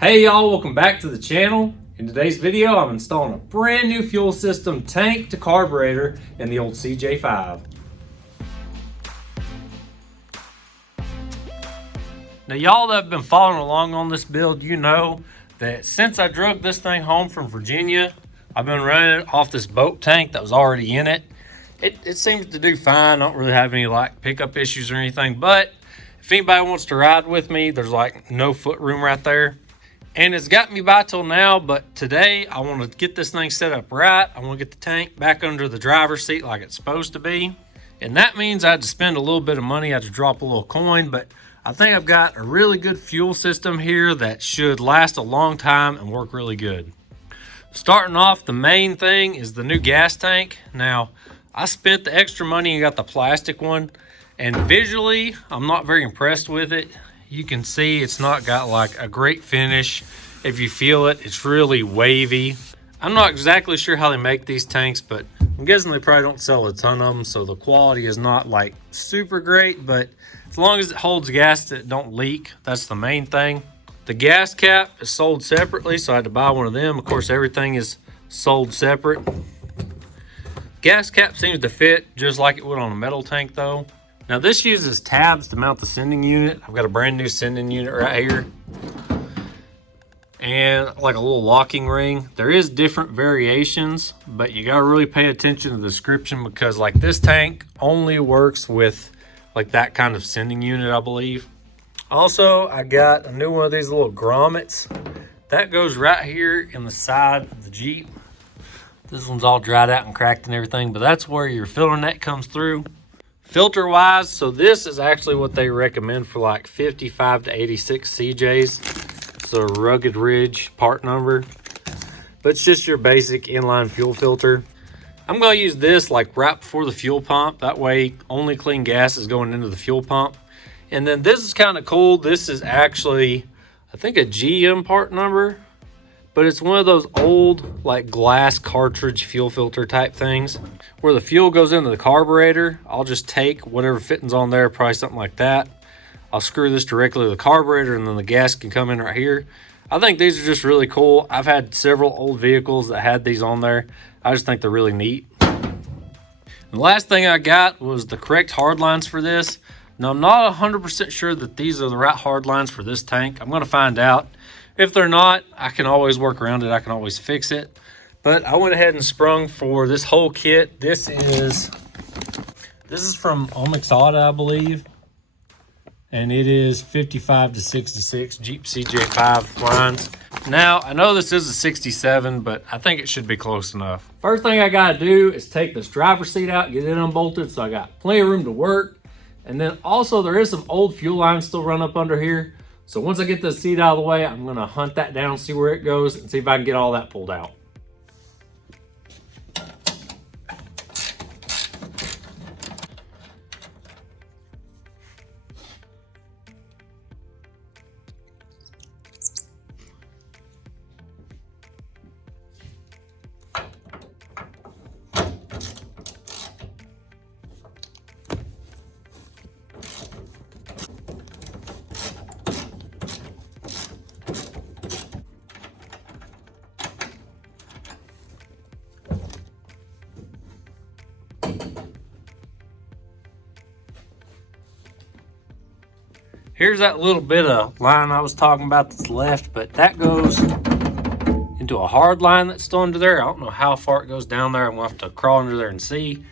Hey y'all, welcome back to the channel. In today's video, I'm installing a brand new fuel system tank to carburetor in the old CJ5. Now y'all that have been following along on this build, you know that since I drug this thing home from Virginia, I've been running it off this boat tank that was already in it. It seems to do fine. I don't really have any like pickup issues or anything, but if anybody wants to ride with me, there's like no foot room right there. And it's got me by till now, but today I want to get this thing set up right. I want to get the tank back under the driver's seat like it's supposed to be. And that means I had to spend a little bit of money. I had to drop a little coin, but I think I've got a really good fuel system here that should last a long time and work really good. Starting off, the main thing is the new gas tank. Now, I spent the extra money and got the plastic one, and visually, I'm not very impressed with it. You can see it's not got like a great finish. If you feel it, it's really wavy. I'm not exactly sure how they make these tanks, but I'm guessing they probably don't sell a ton of them, so the quality is not like super great, but as long as it holds gas that don't leak, that's the main thing. The gas cap is sold separately, so I had to buy one of them. Of course, everything is sold separate. Gas cap seems to fit just like it would on a metal tank though. Now this uses tabs to mount the sending unit. I've got a brand new sending unit right here. And like a little locking ring. There is different variations, but you gotta really pay attention to the description because like this tank only works with like that kind of sending unit, I believe. Also, I got a new one of these little grommets. That goes right here in the side of the Jeep. This one's all dried out and cracked and everything, but that's where your filter net comes through. Filter wise, so this is actually what they recommend for like 55 to 86 CJs. It's a Rugged Ridge part number, but it's just your basic inline fuel filter. I'm gonna use this like right before the fuel pump. That way only clean gas is going into the fuel pump. And then this is kind of cool. This is actually, I think, a GM part number, but it's one of those old like glass cartridge fuel filter type things where the fuel goes into the carburetor. I'll just take whatever fittings on there, probably something like that. I'll screw this directly to the carburetor and then the gas can come in right here. I think these are just really cool. I've had several old vehicles that had these on there. I just think they're really neat. The last thing I got was the correct hard lines for this. Now, I'm not 100% sure that these are the right hard lines for this tank. I'm going to find out. If they're not, I can always work around it. I can always fix it. But I went ahead and sprung for this whole kit. This is from Omixada, I believe. And it is 55 to 66 Jeep CJ5 lines. Now, I know this is a 67, but I think it should be close enough. First thing I got to do is take this driver's seat out, get it unbolted so I got plenty of room to work. And then also there is some old fuel lines still run up under here. So once I get the seat out of the way, I'm gonna hunt that down, see where it goes, and see if I can get all that pulled out. Here's that little bit of line I was talking about that's left, but that goes into a hard line that's still under there. I don't know how far it goes down there. I'm gonna have to crawl under there and see.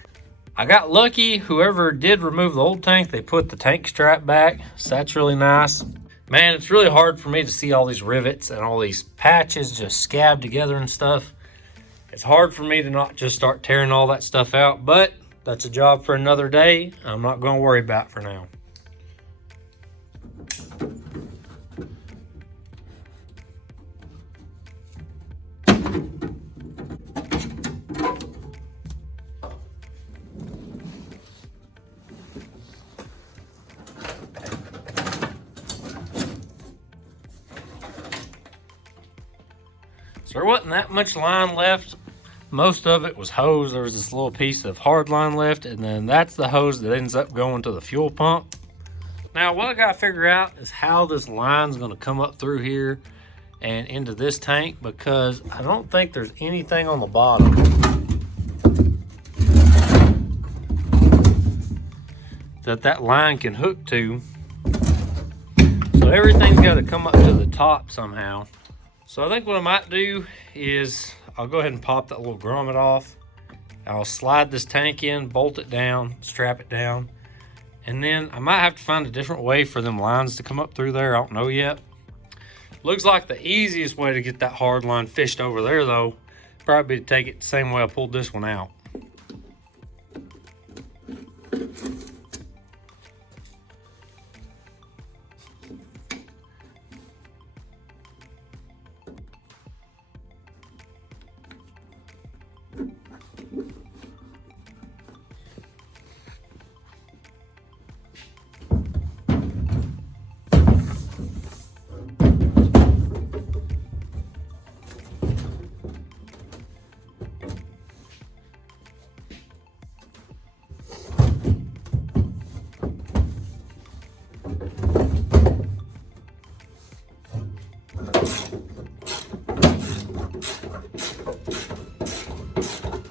I got lucky. Whoever did remove the old tank, they put the tank strap back, so that's really nice. Man, it's really hard for me to see all these rivets and all these patches just scabbed together and stuff. It's hard for me to not just start tearing all that stuff out, but that's a job for another day. I'm not gonna worry about it for now. So there wasn't that much line left. Most of it was hose. There was this little piece of hard line left, and then that's the hose that ends up going to the fuel pump. Now, what I got to figure out is how this line's going to come up through here and into this tank, because I don't think there's anything on the bottom that line can hook to. So everything's got to come up to the top somehow. So I think what I might do is I'll go ahead and pop that little grommet off. I'll slide this tank in, bolt it down, strap it down, and then I might have to find a different way for them lines to come up through there. I don't know yet. Looks like the easiest way to get that hard line fished over there though, probably be to take it the same way I pulled this one out.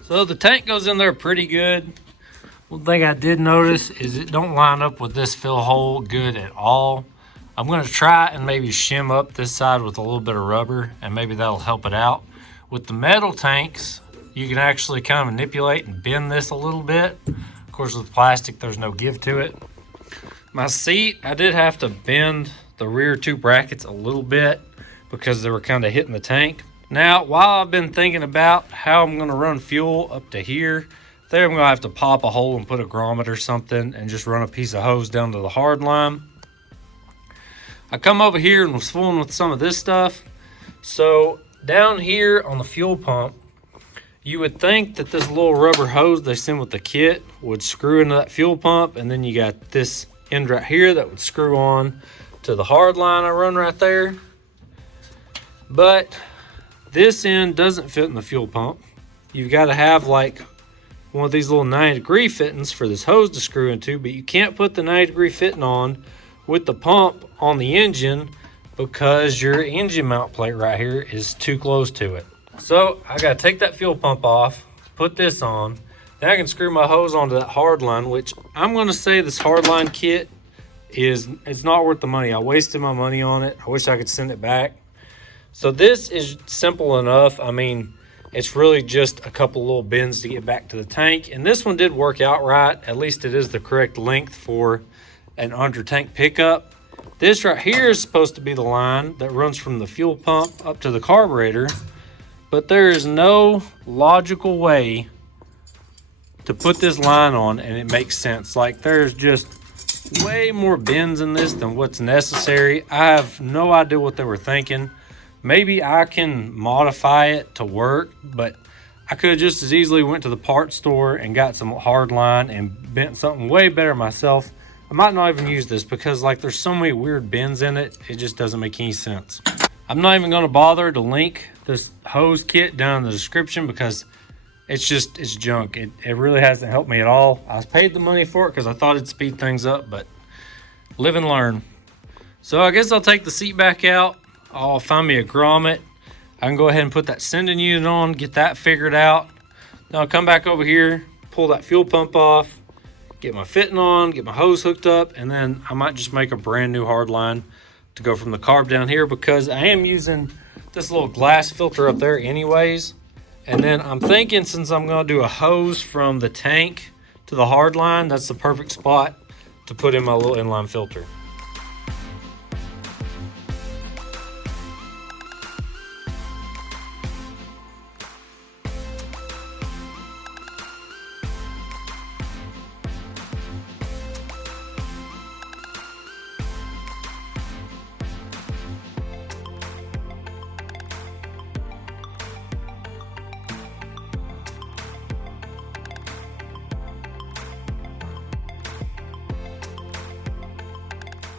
So the tank goes in there pretty good. One thing I did notice is it don't line up with this fill hole good at all. I'm gonna try and maybe shim up this side with a little bit of rubber, and maybe that'll help it out. With the metal tanks, you can actually kind of manipulate and bend this a little bit. Of course, with plastic, there's no give to it. My seat, I did have to bend the rear two brackets a little bit because they were kind of hitting the tank. Now, while I've been thinking about how I'm going to run fuel up to here, I think I'm going to have to pop a hole and put a grommet or something and just run a piece of hose down to the hard line. I come over here and was fooling with some of this stuff. So down here on the fuel pump, you would think that this little rubber hose they send with the kit would screw into that fuel pump, and then you got this end right here that would screw on to the hard line I run right there. But this end doesn't fit in the fuel pump. You've got to have like one of these little 90-degree fittings for this hose to screw into, but you can't put the 90-degree fitting on with the pump on the engine because your engine mount plate right here is too close to it. So I got to take that fuel pump off, put this on, then I can screw my hose onto that hard line, which I'm going to say this hard line kit it's not worth the money. I wasted my money on it. I wish I could send it back. So this is simple enough. I mean, it's really just a couple little bends to get back to the tank. And this one did work out right. At least it is the correct length for an under tank pickup. This right here is supposed to be the line that runs from the fuel pump up to the carburetor. But there is no logical way to put this line on and it makes sense. Like, there's just way more bends in this than what's necessary. I have no idea what they were thinking. Maybe I can modify it to work, but I could have just as easily went to the parts store and got some hard line and bent something way better myself. I might not even use this because like there's so many weird bends in it, it just doesn't make any sense. I'm not even going to bother to link this hose kit down in the description because it's junk. It really hasn't helped me at all. I paid the money for it because I thought it'd speed things up, but live and learn. So I guess I'll take the seat back out. I'll find me a grommet. I can go ahead and put that sending unit on, get that figured out. Then I'll come back over here, pull that fuel pump off, get my fitting on, get my hose hooked up, and then I might just make a brand new hard line to go from the carb down here because I am using this little glass filter up there anyways. And then I'm thinking since I'm going to do a hose from the tank to the hard line, that's the perfect spot to put in my little inline filter.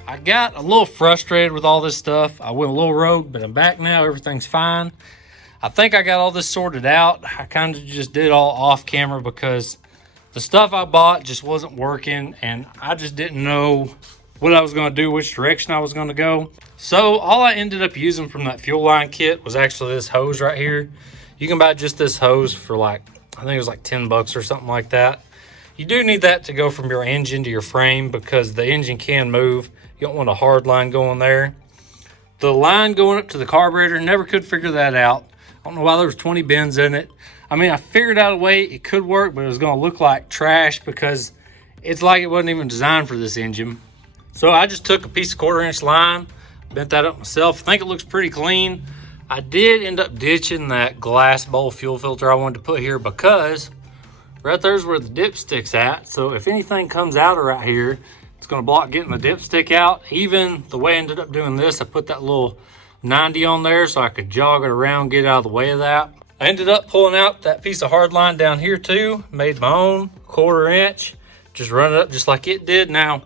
I got a little frustrated with all this stuff. I went a little rogue, but I'm back now. Everything's fine. I think I got all this sorted out. I kind of just did all off camera because the stuff I bought just wasn't working and I just didn't know what I was going to do, which direction I was going to go. So all I ended up using from that fuel line kit was actually this hose right here. You can buy just this hose for like, I think it was like 10 bucks or something like that. You do need that to go from your engine to your frame because the engine can move. You don't want a hard line going there. The line going up to the carburetor, never could figure that out. I don't know why there was 20 bends in it. I mean, I figured out a way it could work, but it was gonna look like trash because it's like it wasn't even designed for this engine. So I just took a piece of 1/4-inch line, bent that up myself. I think it looks pretty clean. I did end up ditching that glass bowl fuel filter I wanted to put here because right there's where the dipstick's at. So if anything comes out of right here, it's gonna block getting the dipstick out. Even the way I ended up doing this, I put that little 90 on there so I could jog it around, get out of the way of that. I ended up pulling out that piece of hard line down here too, made my own 1/4-inch, just run it up just like it did. Now,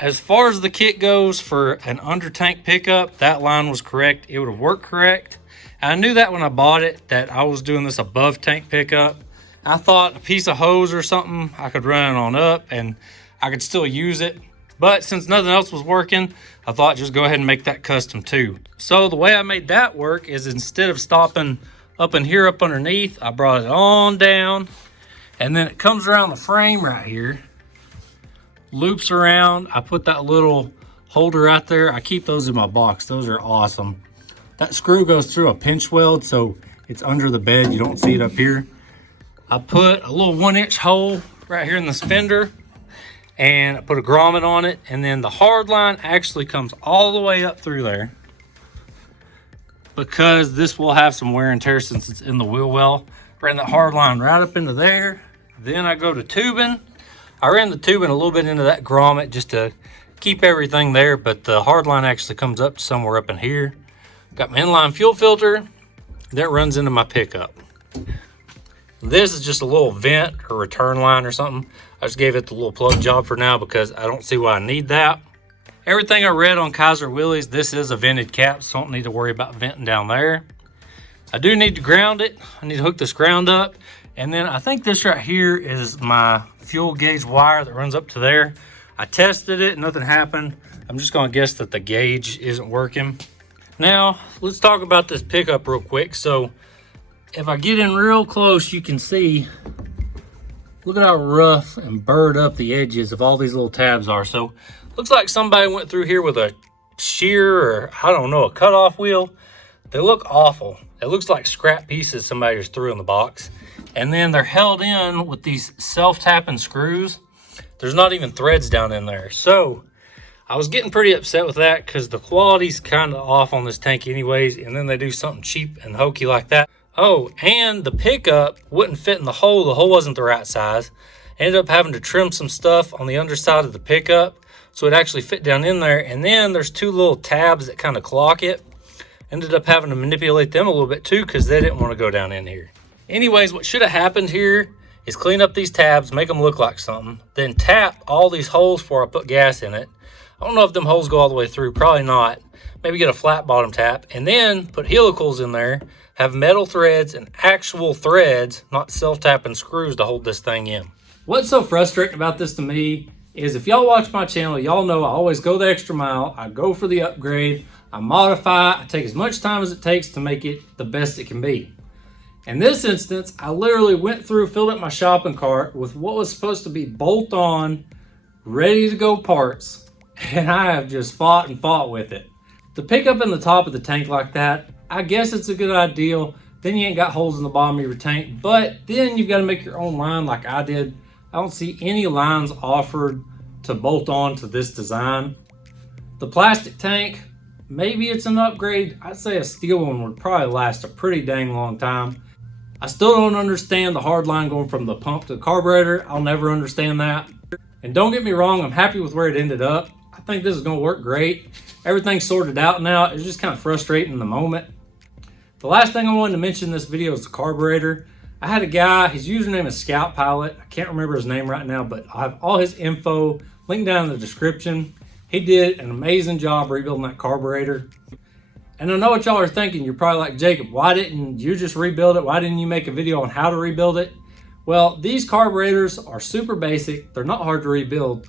as far as the kit goes for an under tank pickup, that line was correct. It would have worked correct. And I knew that when I bought it, that I was doing this above tank pickup. I thought a piece of hose or something, I could run it on up and I could still use it. But since nothing else was working, I thought just go ahead and make that custom too. So the way I made that work is instead of stopping up in here up underneath, I brought it on down and then it comes around the frame right here, loops around. I put that little holder out there. I keep those in my box. Those are awesome. That screw goes through a pinch weld, so it's under the bed. You don't see it up here. I put a little 1-inch hole right here in this fender and I put a grommet on it. And then the hard line actually comes all the way up through there because this will have some wear and tear since it's in the wheel well. Ran that hard line right up into there. Then I go to tubing. I ran the tubing a little bit into that grommet just to keep everything there, but the hard line actually comes up to somewhere up in here. Got my inline fuel filter that runs into my pickup. This is just a little vent or return line or something. I just gave it the little plug job for now because I don't see why I need that. Everything I read on Kaiser Willys, this is a vented cap, so I don't need to worry about venting down there. I do need to ground it. I need to hook this ground up. And then I think this right here is my fuel gauge wire that runs up to there. I tested it, nothing happened. I'm just gonna guess that the gauge isn't working. Now, let's talk about this pickup real quick. So if I get in real close, you can see, look at how rough and burred up the edges of all these little tabs are. So looks like somebody went through here with a shear or I don't know, a cutoff wheel. They look awful. It looks like scrap pieces somebody just threw in the box. And then they're held in with these self-tapping screws. There's not even threads down in there. So I was getting pretty upset with that because the quality's kind of off on this tank anyways. And then they do something cheap and hokey like that. Oh, and the pickup wouldn't fit in the hole. The hole wasn't the right size. Ended up having to trim some stuff on the underside of the pickup so it actually fit down in there. And then there's two little tabs that kind of clock it. Ended up having to manipulate them a little bit too because they didn't want to go down in here. Anyways, what should have happened here is clean up these tabs, make them look like something, then tap all these holes before I put gas in it. I don't know if them holes go all the way through, probably not. Maybe get a flat bottom tap and then put helicals in there, have metal threads and actual threads, not self-tapping screws to hold this thing in. What's so frustrating about this to me is if y'all watch my channel, y'all know I always go the extra mile. I go for the upgrade, I modify, I take as much time as it takes to make it the best it can be. In this instance, I literally went through, filled up my shopping cart with what was supposed to be bolt-on, ready to go parts, and I have just fought and fought with it. To pick up in the top of the tank like that, I guess it's a good idea. Then you ain't got holes in the bottom of your tank, but then you've got to make your own line like I did. I don't see any lines offered to bolt on to this design. The plastic tank, maybe it's an upgrade. I'd say a steel one would probably last a pretty dang long time. I still don't understand the hard line going from the pump to the carburetor. I'll never understand that. And don't get me wrong, I'm happy with where it ended up. I think this is gonna work great. Everything's sorted out now. It's just kind of frustrating in the moment. The last thing I wanted to mention in this video is the carburetor. I had a guy, his username is Scout Pilot. I can't remember his name right now, but I have all his info linked down in the description. He did an amazing job rebuilding that carburetor. And I know what y'all are thinking. You're probably like, Jacob, why didn't you just rebuild it? Why didn't you make a video on how to rebuild it? Well, these carburetors are super basic. They're not hard to rebuild.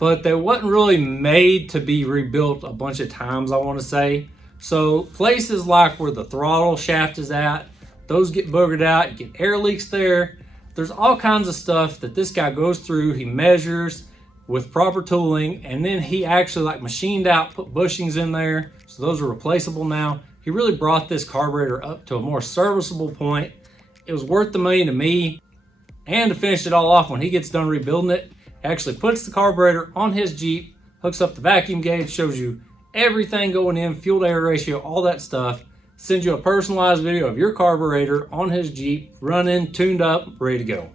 but they wasn't really made to be rebuilt a bunch of times, I want to say. So places like where the throttle shaft is at, those get boogered out, you get air leaks there. There's all kinds of stuff that this guy goes through, he measures with proper tooling, and then he actually like machined out, put bushings in there, so those are replaceable now. He really brought this carburetor up to a more serviceable point. It was worth the money to me. And to finish it all off, when he gets done rebuilding it, he actually puts the carburetor on his Jeep, hooks up the vacuum gauge, shows you everything going in, fuel to air ratio, all that stuff, sends you a personalized video of your carburetor on his Jeep, running, tuned up, ready to go.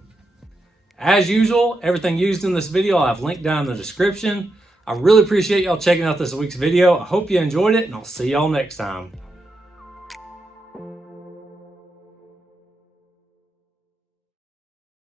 As usual, everything used in this video I'll have linked down in the description. I really appreciate y'all checking out this week's video. I hope you enjoyed it, and I'll see y'all next time.